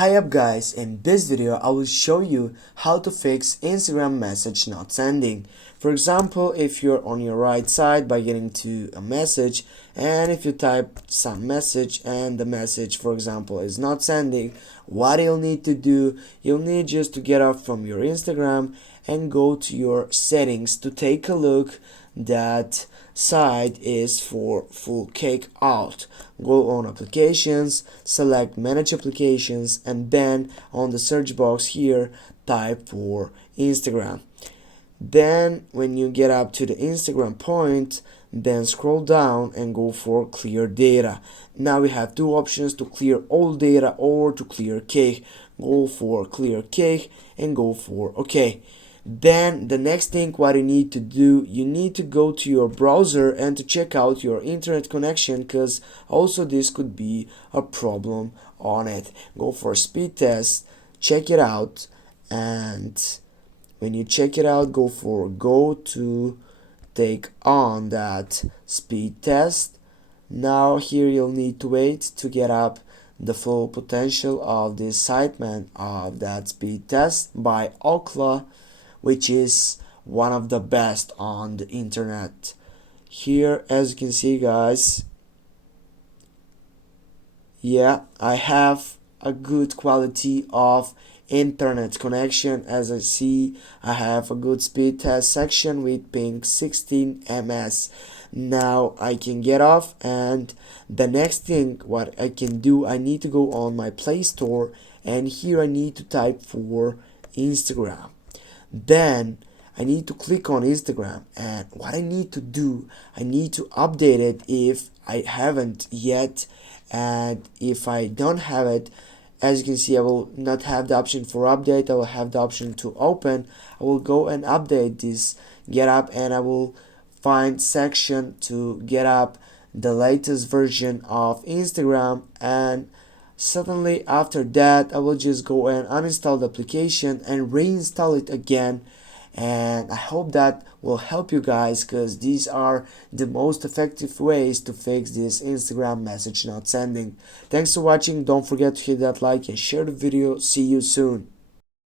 Hi up guys, in this video I will show you how to fix Instagram message not sending. For example, if you're on your right side by getting to a message, and if you type some message and the message, for example, is not sending, what you'll need to do, you'll need just to get off from your Instagram and go to your settings to take a look. That side is for full kick out. Go on applications, select manage applications, and then on the search box here type for Instagram. Then when you get up to the Instagram point, then scroll down and go for clear data. Now we have two options: to clear all data or to clear cake. Go for clear cake and go for OK. Then the next thing what you need to do, you need to go to your browser and to check out your internet connection, because also this could be a problem on it. Go for speed test, check it out, and when you check it out, go to take on that speed test. Now here you'll need to wait to get up the full potential of the excitement of that speed test by Ookla, which is one of the best on the internet. Here, as you can see guys, yeah, I have a good quality of internet connection. As I see, I have a good speed test section with ping 16 ms. Now I can get off, and the next thing what I can do, I need to go on my Play Store, and here I need to type for Instagram. Then I need to click on Instagram, and what I need to do, I need to update it if I haven't yet. And if I don't have it, as you can see, I will not have the option for update. I will have the option to open. I will go and update this get up, and I will find section to get up the latest version of Instagram, and suddenly after that I will just go and uninstall the application and reinstall it again. And I hope that will help you guys, because these are the most effective ways to fix this Instagram message not sending. Thanks for watching. Don't forget to hit that like and share the video. See you soon.